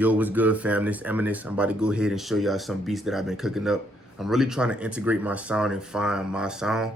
Yo, what's good, fam? This Emenace. I'm about to go ahead and show y'all some beats that I've been cooking up. I'm really trying to integrate my sound and find my sound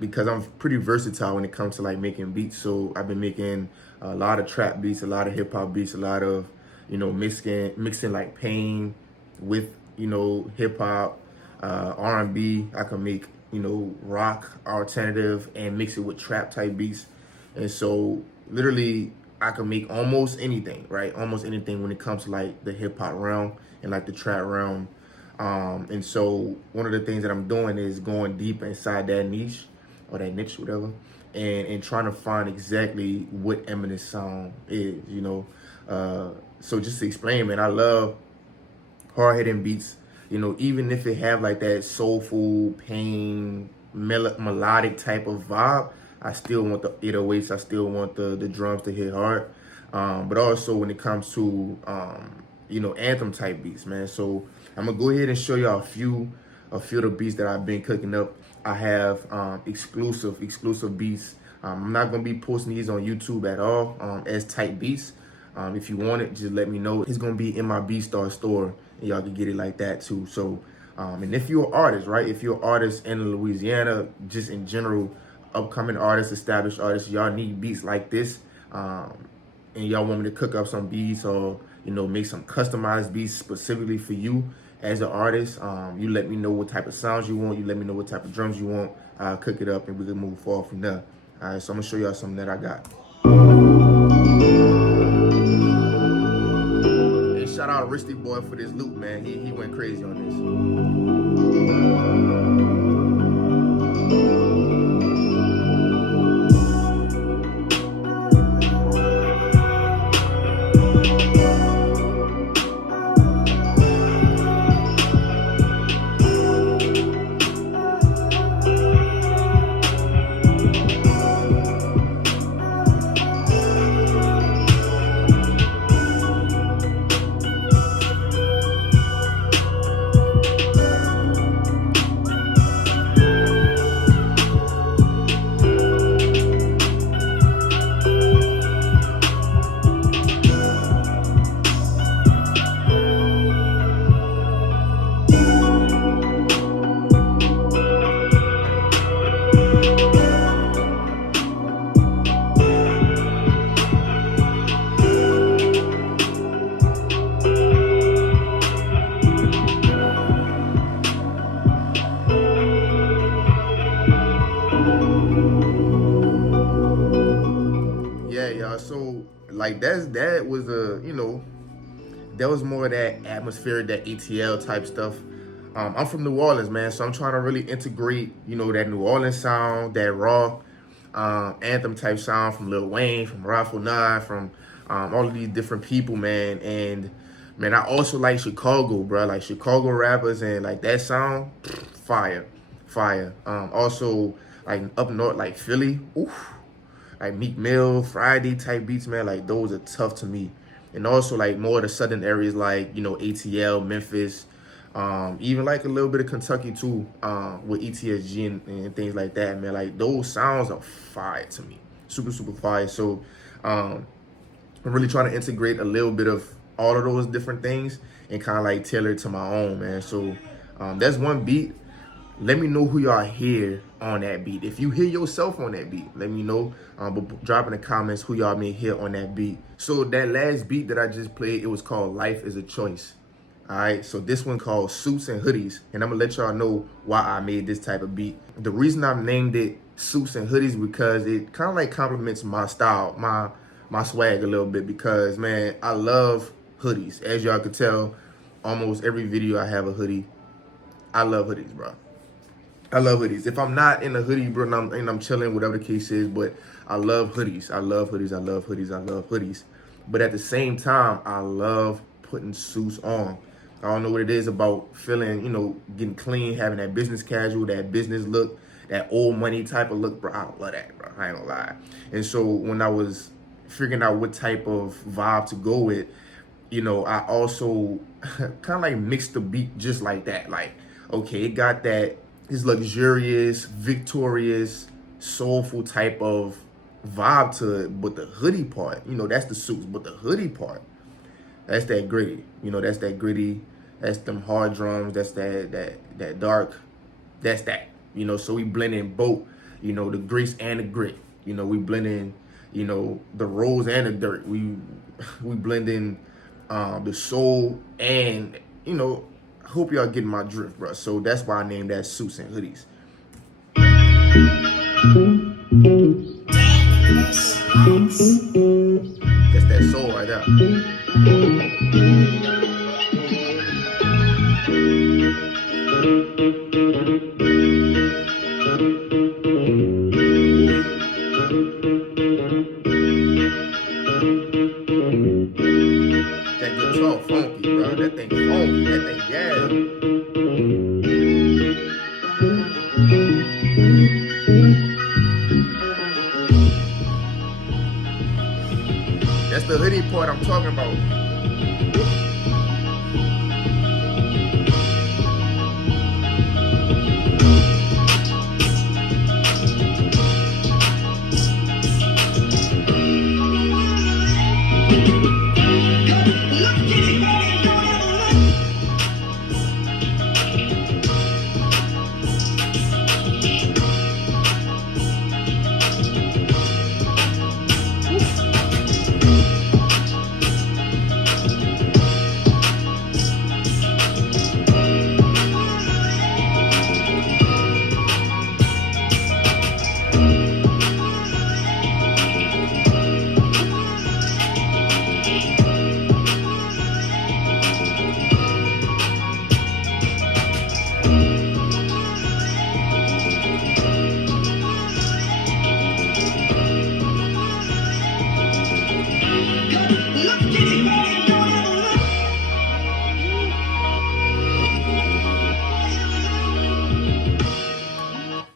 because I'm pretty versatile when it comes to like making beats. So I've been making a lot of trap beats, a lot of hip hop beats, a lot of, mixing like pain with, hip hop, R&B. I can make, rock, alternative, and mix it with trap type beats. And so literally I can make almost anything, right? Almost anything when it comes to like the hip hop realm and like the trap realm. And so one of the things that I'm doing is going deep inside that niche or that niche, whatever, and trying to find exactly what Emenace sound is. So just to explain, man, I love hard-hitting beats, even if it have like that soulful, pain, melodic type of vibe. I still want the 808s, I still want the drums to hit hard. But also when it comes to, anthem type beats, man. So I'm gonna go ahead and show y'all a few of the beats that I've been cooking up. I have exclusive beats. I'm not gonna be posting these on YouTube at all as type beats. If you want it, just let me know. It's gonna be in my BeatStar store, and y'all can get it like that too. So, and if you're an artist, right? If you're an artist in Louisiana, just in general, upcoming artists, established artists, y'all need beats like this, and y'all want me to cook up some beats or make some customized beats specifically for you as an artist, you let me know what type of sounds you want. You let me know what type of drums you want. I'll cook it up and we can move forward from there. All right, so I'm gonna show y'all something that I got. And shout out Risty Boy for this loop, man. He went crazy on this. Yeah, y'all. So like that was that was more of that atmosphere, that ATL type stuff. I'm from New Orleans, man, so I'm trying to really integrate, that New Orleans sound, that raw anthem type sound from Lil Wayne, from Raffle 9, from all of these different people, man. And man, I also like Chicago, bro, like Chicago rappers and like that sound, fire. Also like up north, like Philly, oof, like Meek Mill, Friday type beats, man, like those are tough to me. And also like more of the southern areas like, ATL, Memphis, even like a little bit of Kentucky too, with ETSG and things like that, man. Like those sounds are fire to me, super fire. So I'm really trying to integrate a little bit of all of those different things and kind of like tailor it to my own, man. So that's one beat. Let me know who y'all hear on that beat. If you hear yourself on that beat, let me know. But drop in the comments who y'all may hear on that beat. So that last beat that I just played, it was called Life is a Choice. All right, so this one called Suits and Hoodies. And I'm gonna let y'all know why I made this type of beat. The reason I've named it Suits and Hoodies because it kind of like complements my style, my swag a little bit, because man, I love hoodies. As y'all can tell, almost every video I have a hoodie. I love hoodies, bro. I love hoodies. If I'm not in a hoodie, bro, and I'm chilling, whatever the case is, but I love hoodies. I love hoodies. I love hoodies. I love hoodies. But at the same time, I love putting suits on. I don't know what it is about feeling, getting clean, having that business casual, that business look, that old money type of look, bro. I love that, bro. I ain't gonna lie. And so when I was figuring out what type of vibe to go with, I also kind of like mixed the beat just like that. Like, okay, it got that this luxurious, victorious, soulful type of vibe to it, but the hoodie part, that's the suits, but the hoodie part, That's that gritty. You know, that's that gritty. That's them hard drums. That's that dark. That's that. You know, so we blend in both. You know, the grease and the grit. You know, we blend in. You know, the rolls and the dirt. We blend in the soul and you know. I hope y'all getting my drift, bro. So that's why I named that Suits and Hoodies. That's that soul right there. That guitar funky, bro. That thing funky. That thing yeah. That's the hoodie part I'm talking about.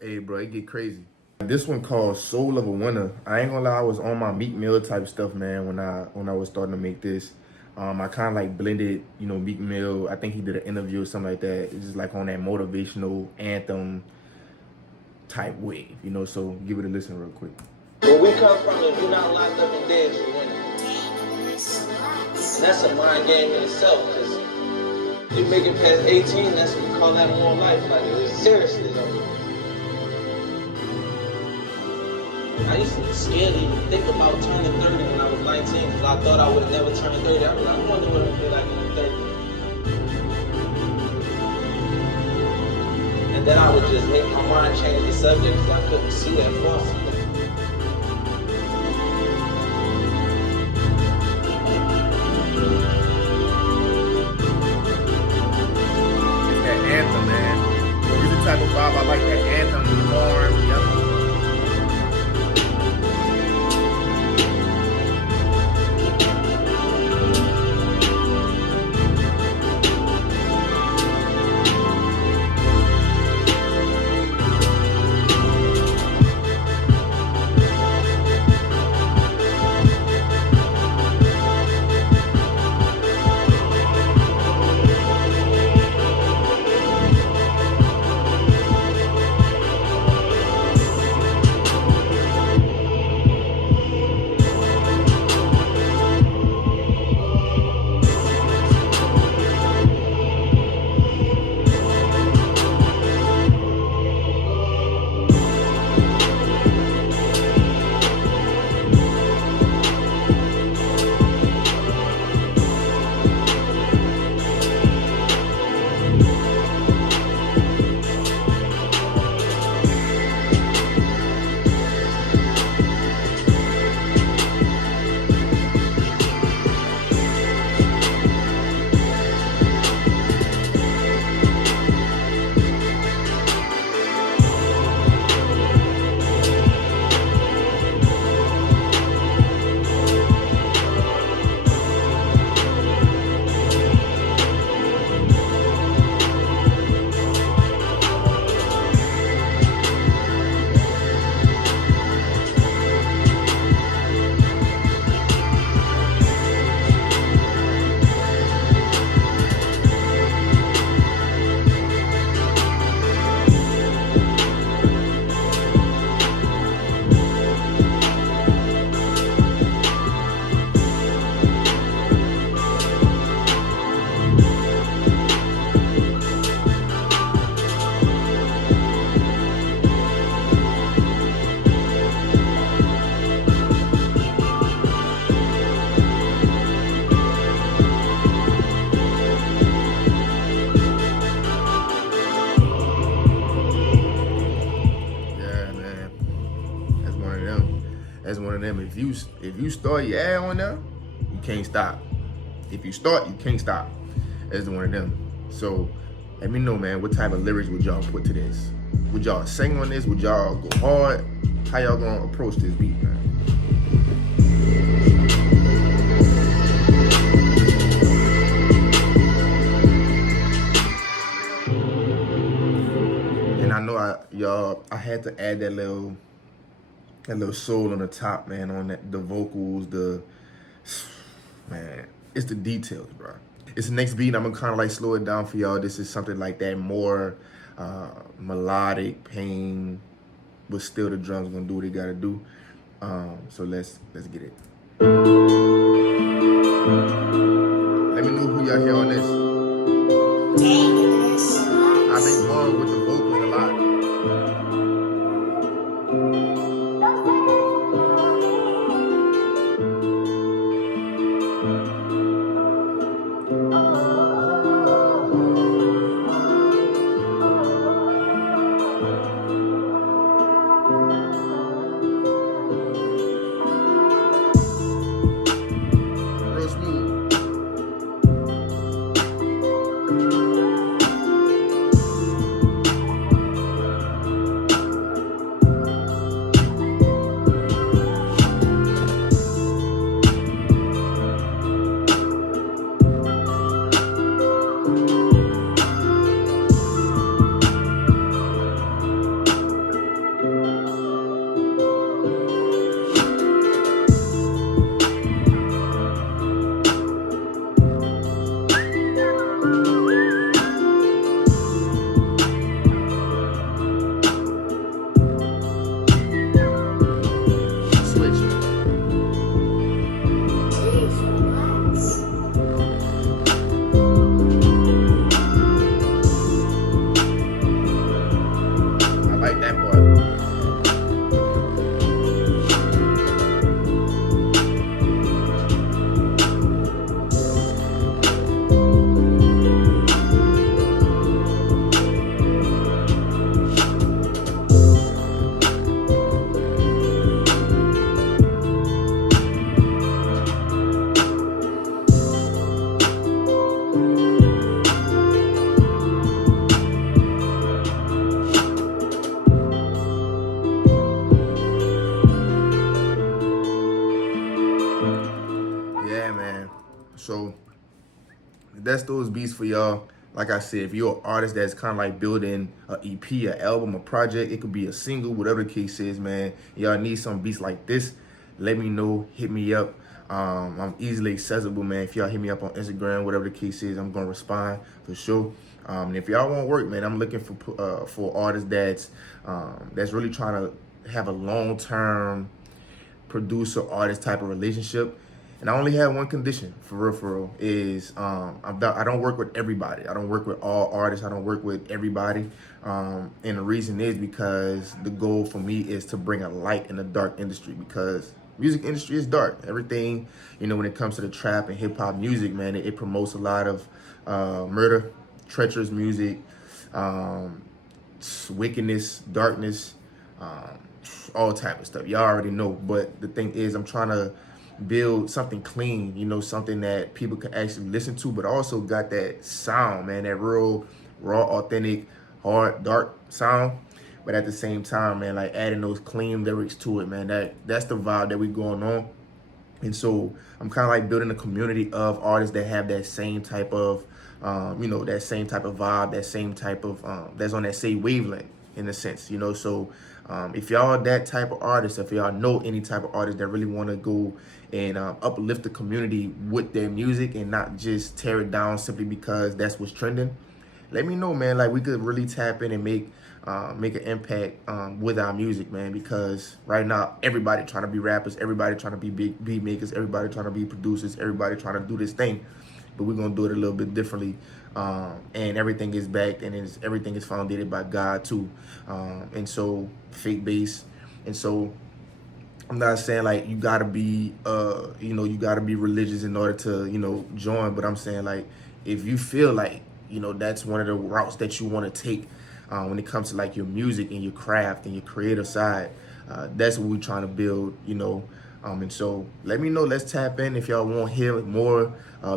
Hey, bro, it get crazy. This one called Soul of a Winner. I ain't gonna lie, I was on my Meek Mill type stuff, man, when I was starting to make this. I kind of like blended, you know, Meek Mill. I think he did an interview or something like that. It's just like on that motivational anthem type wave, you know, so give it a listen real quick. Where we come from, if you're not locked up and dead, you're winning. And that's a mind game in itself, because you make it past 18, that's what we call that more life. Like, seriously, though. I used to be scared to even think about turning 30 when I was 19, because I thought I would have never turned 30. I was like, I wonder what it would be like when I'm 30. And then I would just make my mind change the subject, because I couldn't see that far. It's that anthem, man. It's the type of vibe I like, that anthem, the horn, yep. you start your ad on there, you can't stop. If you start, you can't stop. That's one of them. So let me know, man, what type of lyrics would y'all put to this? Would y'all sing on this? Would y'all go hard? How y'all gonna approach this beat, man? And I know I had to add that little soul on the top, man, on the vocals, man, it's the details, bro. It's the next beat. I'm gonna kind of like slow it down for y'all. This is something like that, more melodic, pain, but still the drums gonna do what they gotta do. So let's get it. Let me know who y'all hear on this. I've been going with the vocals a lot. Real smooth. Yeah, man. So that's those beats for y'all. Like I said, if you're an artist that's kind of like building an EP, an album, a project, it could be a single, whatever the case is, man. Y'all need some beats like this, let me know, hit me up. I'm easily accessible, man. If y'all hit me up on Instagram, whatever the case is, I'm gonna respond for sure. And if y'all want work, man, I'm looking for artists that's really trying to have a long-term producer artist type of relationship. And I only have one condition, for real, is I don't work with everybody. I don't work with all artists. I don't work with everybody. And the reason is because the goal for me is to bring a light in the dark industry, because music industry is dark. Everything, when it comes to the trap and hip hop music, man, it promotes a lot of murder, treacherous music, wickedness, darkness, all type of stuff. Y'all already know. But the thing is, I'm trying to build something clean, something that people can actually listen to, but also got that sound, man, that real raw, authentic, hard, dark sound. But at the same time, man, like adding those clean lyrics to it, man, that's the vibe that we going on. And so I'm kind of like building a community of artists that have that same type of, that same type of vibe, that same type of, that's on that same wavelength in a sense, So if y'all that type of artist, if y'all know any type of artist that really want to go and uplift the community with their music and not just tear it down simply because that's what's trending, let me know, man. Like, we could really tap in and make an impact with our music, man, because right now everybody trying to be rappers, everybody trying to be big beat makers, everybody trying to be producers, everybody trying to do this thing, but we're gonna do it a little bit differently, and everything is backed and everything is founded by God too, and so faith based. And so I'm not saying like you gotta be you gotta be religious in order to join, but I'm saying like if you feel like that's one of the routes that you want to take when it comes to like your music and your craft and your creative side, that's what we're trying to build, And so let me know. Let's tap in if y'all want to hear more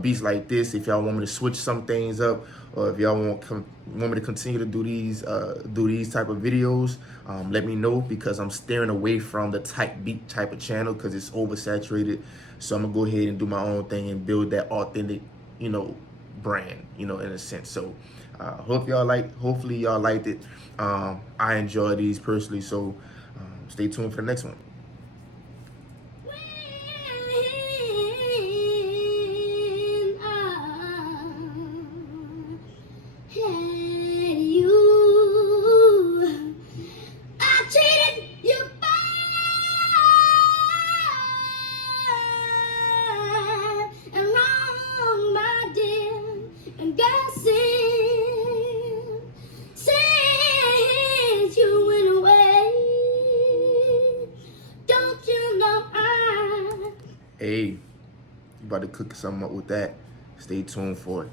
beats like this. If y'all want me to switch some things up, or if y'all want me to continue to do these type of videos, let me know, because I'm steering away from the type beat type of channel because it's oversaturated. So I'm gonna go ahead and do my own thing and build that authentic, brand, in a sense. So hopefully y'all liked it. I enjoy these personally, so stay tuned for the next one. Hey, you about to cook something up with that. Stay tuned for it.